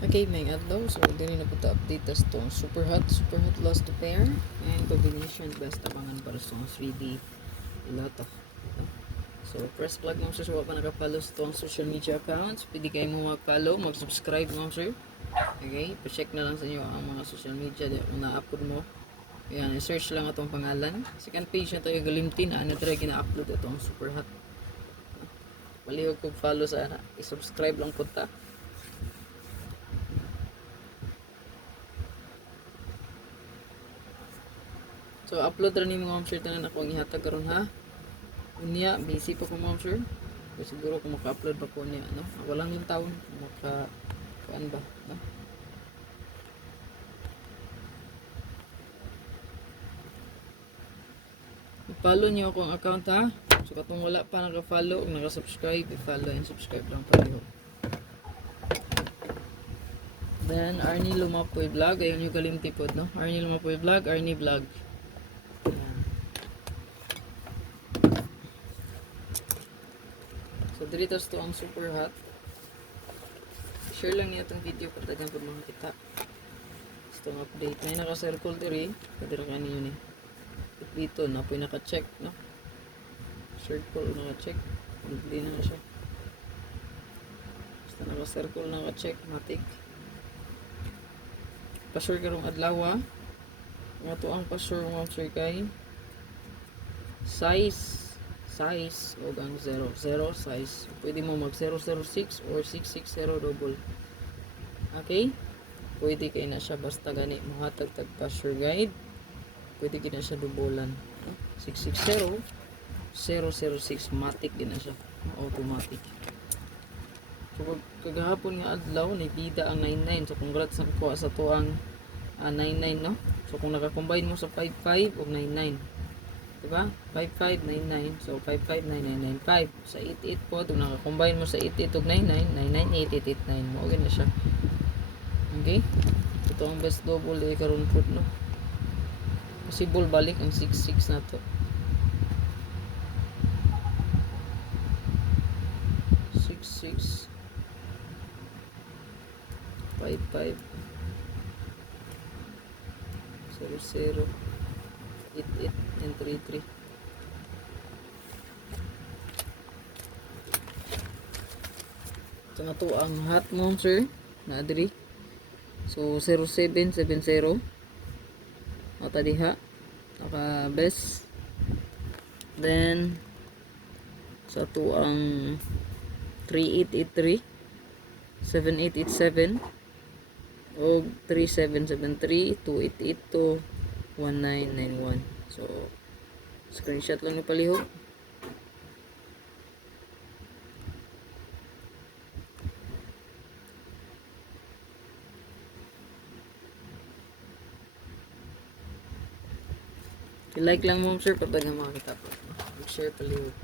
Okay, may adlaw. So, dili na po ta-update as to super hot lost to pair. And combination best abangan para sa 3D Lotto. So, press plug mo sir. So, pa nakapollow sa itong social media accounts. Pwede kayo mo mag-follow, mag-subscribe mo sir. Okay, pa-check na lang sa inyo ang mga social media kung na-upload mo. Ayan, search lang itong pangalan. Second page na tayo galimtin. Ano talaga na-upload itong super hot. Palihog kong follow sana. I-subscribe lang po ta. So, upload rin yung mga sir tanan ako ang ihatag karon ha. Unya, busy pa ko mga sir. So, siguro kung maka-upload pa ko niya, no? Walang yung taon. Kuan ba, no? I-follow niyo akong account ha. So, katong wala pa naka-follow o naka-subscribe, i-follow and subscribe lang pareho. Then, Arnie Lumapoy Vlog. Ayun yung kalimtipod, no? Arnie Lumapoy Vlog, Arnie Vlog. So, dito to ang super hot. Share lang niya itong video para tagang kung makakita. Itong update. May naka-circle diri. Kadira ka niyo ni. Dito, na po yung naka-check, no? Circle, naka-check. Hindi na siya. Basta naka-circle, naka-check. Matik. Pasure karong adlaw, ha? Nga to ang pasure mga sir kay size o gang 0 size. Pwede mo mag 006 or 660 double. Okay? Pwede kay na siya basta gani mohatag tag pasture guide. Pwede kay na siya dubulan. 660 006 matic din na siya. Automatic. So kagahapon nga adlaw ni bida ang 99. So congrats sa to ang 99 no. So kung naka-combine mo sa 55 o 99. Diba? 5599. So 559995 sa 88 po kung naka-combine mo sa 88 ug 99 998 mo na siya. Okay? Ito ang best double karon po no. Possible balik ang 66 na to. 66 55 00 88 and 33. Ito na to ang hot monster na adri. So 0770 ata diha naka best. Then sa to ang 3883 7887 o 3773 2882 1991. So, screenshot lang na palihog. I-like lang mo sir pag makakita po. Mag-share palihog.